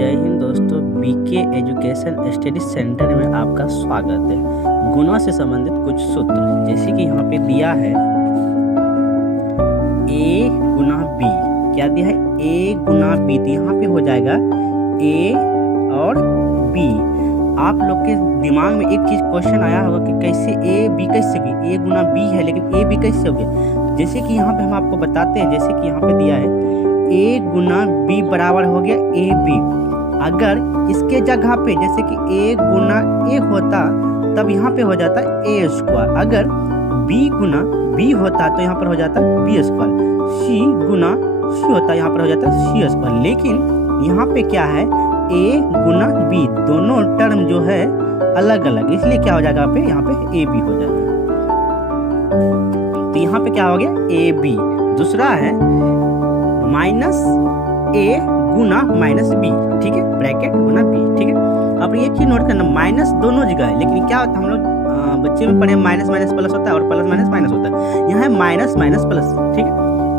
जय हिंद दोस्तों, BK education study centre में आपका स्वागत है। गुणा से संबंधित कुछ सूत्र जैसे कि यहाँ पे दिया है a गुना b। क्या दिया है? a गुना b, तो यहाँ पे हो जाएगा a और b। आप लोग के दिमाग में एक चीज क्वेश्चन आया होगा कि कैसे a b कैसे होगी, a गुना b है लेकिन a b कैसे हो गया। जैसे कि यहाँ पे हम आपको बताते हैं, जैसे कि यहाँ पे दिया है a गुना b बराबर हो गया a b। अगर इसके जगह पे जैसे कि a गुना a होता तब यहाँ पे हो जाता a स्क्वायर। अगर b गुना b होता तो यहाँ पर हो जाता b स्क्वायर। c गुना c होता यहाँ पर हो जाता c स्क्वायर। लेकिन यहाँ पे क्या है, a गुना b दोनों टर्म जो है अलग अलग, इसलिए क्या हो जाएगा यहाँ पे a b हो जाएगा। तो यहाँ पे क्या हो गया a b। दूसरा है minus a Guna minus b, ठीक है, ब्रैकेट गुना b, ठीक है। अब एक चीज नोट करना, माइनस दोनों जगह है, लेकिन क्या होता है, हम लोग बच्चे में पढ़े माइनस माइनस प्लस होता है और प्लस माइनस माइनस होता है। यहाँ है माइनस माइनस प्लस, ठीक है,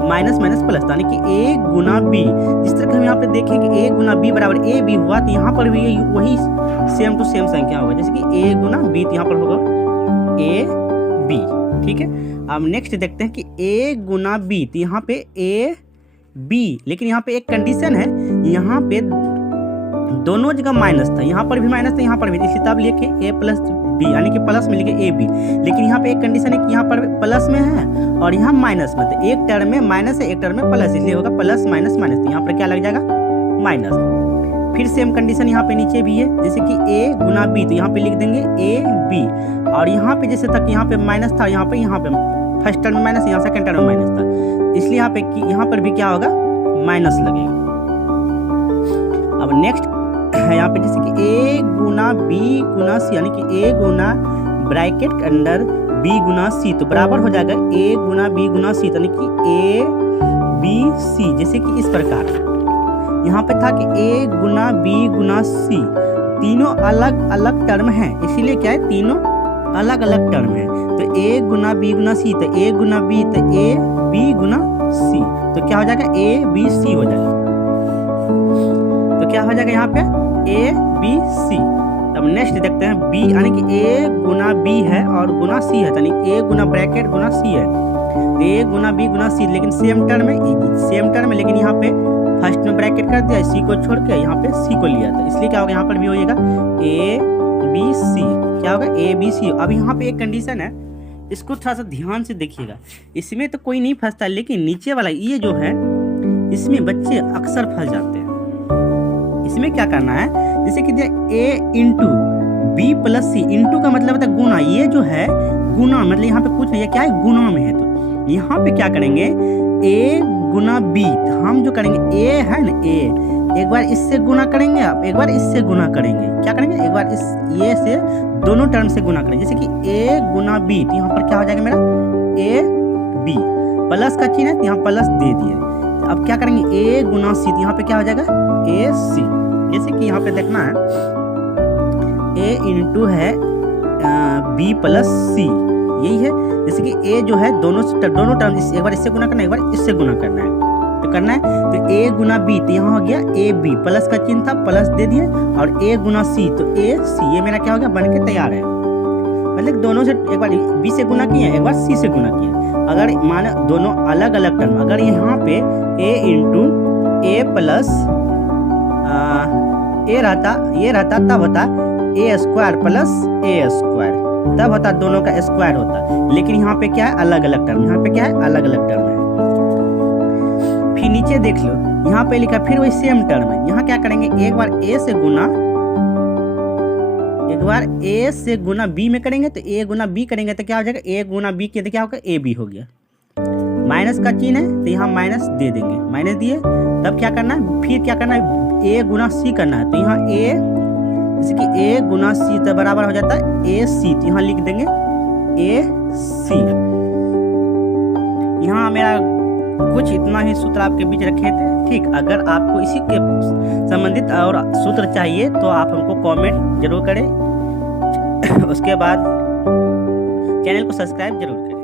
माइनस माइनस प्लस, यानी कि a गुना b। जिस तरह हम यहाँ पे देखें कि a गुना b बराबर a b हुआ, तो यहाँ पर भी वही सेम टू सेम संख्या होगा, जैसे कि a गुना b, तो यहाँ पर होगा a b, ठीक है। अब नेक्स्ट देखते हैं कि a गुना b, तो यहाँ पे a b, लेकिन यहाँ पे एक कंडीशन है, यहाँ पे दोनों जगह माइनस था, यहाँ पर भी माइनस था, यहाँ पर भी, इसलिए तब लिखे a प्लस b, यानी कि प्लस में लिखे a b। लेकिन यहाँ पे एक कंडीशन है कि यहाँ पर प्लस में है और यहाँ माइनस में, तो एक टर्म में माइनस है एक टर्म में प्लस, इसलिए होगा प्लस माइनस माइनस, तो यहाँ पर क्या लग जाएगा माइनस। फिर सेम कंडीशन यहाँ पे नीचे भी है, जैसे कि a गुना b, तो यहाँ पे लिख देंगे a b। और यहाँ पे जैसे तक यहाँ पे माइनस था, यहाँ पे फर्स्ट टर्म में माइनस, यहाँ सेकंड टर्म में माइनस था, इसलिए यहाँ पर भी क्या होगा माइनस लगेगा। अब नेक्स्ट है यहाँ पे जैसे कि a Guna b Guna c, यानी कि a गुना ब्रैकेट के अंदर b गुना c, तो बराबर हो जाएगा a Guna b Guna c, यानी कि a b c। जैसे कि इस प्रकार यहाँ पे था कि a Guna b Guna c, तीनों अलग अलग टर्म है, इसीलिए क्या है, तीनों अलग अलग टर्म है। तो a Guna b Guna c, तो a गुना b, तो a b गुना c, तो क्या हो जाएगा a b c हो जाएगा। तो क्या हो जाएगा यहाँ पे a b c। तब नेक्स्ट देखते हैं b, यानी कि a गुना b है और गुना c है, यानी a Guna bracket Guna c है, तो a Guna b Guna c, लेकिन सेम टर्म है, लेकिन यहाँ पे फर्स्ट में ब्रैकेट कर दिया, c को छोड़ के यहाँ पे c को लिया था, इसलिए क्या होगा यहाँ पर भी होगा a b c। क्या होगा a b c। अब यहाँ पे एक कंडीशन है, इसको थोड़ा सा ध्यान से देखिएगा, इसमें तो कोई नहीं फंसता, लेकिन नीचे वाला ये जो है इसमें बच्चे अक्सर फंस जाते हैं। इसमें क्या करना है, जैसे कि a into B plus C, into का मतलब होता है गुना, ये जो है गुना मतलब यहाँ पे कुछ नहीं है, क्या है गुना में है, तो यहाँ पे क्या करेंगे a गुना b, हम जो करेंगे a है ना a, एक बार इससे गुना करेंगे, आप एक बार इससे गुना करेंगे, क्या करेंगे, एक बार इस ये से दोनों टर्म से गुना करेंगे, जैसे कि a गुना b, तो यहाँ पर क्या हो जाएगा मेरा a b, प्लस का चिन्ह है तो यहाँ प्लस दे दिए। अब क्या करेंगे a गुना c, तो यहाँ पे क्या हो जाएगा a c। जैसे कि यहाँ पे देखना है a इंटू है b प्लस c, यही है। जैसे कि a जो है दोनों टर्म, एक बार इससे गुना करना है, एक बार इससे गुना करना है, तो करना है तो a गुना b, तो यहाँ हो गया a b, प्लस का चिन्ह था प्लस दे दिए, और a गुना c, तो a c, ये मेरा क्या हो गया बन के तैयार है। मतलब दोनों से एक बार b से गुना किया, एक बार c से गुना किया। अगर मान दोनों अलग अलग टर्म, अगर यहाँ पे a into a plus a रहता, ये रहता, तब होता a square plus a square, तब होता दोनों का स्क्वायर होता। लेकिन यहाँ पे क्या है अलग अलग टर्म, यहाँ पे क्या है अलग अलग टर्म है। फिर नीचे देख लो, यहाँ पे लिखा फिर वही सेम टर्म है, यहाँ क्या करेंगे एक बार a से गुना, एक बार a से गुना b में करेंगे, तो a गुना b करेंगे तो क्या हो जाएगा a गुना b के, तो क्या होगा a b हो गया। माइनस का चिन्ह है तो यहाँ माइनस दे देंगे, माइनस दिए, तब क्या करना है, फिर क्या करना है a गुना c करना है, तो यहाँ a, जैसे कि a गुना c तो बराबर हो जाता है a c, तो यहाँ लिख देंगे a c। यहाँ मेरा कुछ इतना ही सूत्र आपके बीच रखे थे, ठीक। अगर आपको इसी के संबंधित और सूत्र चाहिए तो आप हमको कमेंट जरूर करें, उसके बाद चैनल को सब्सक्राइब जरूर करें।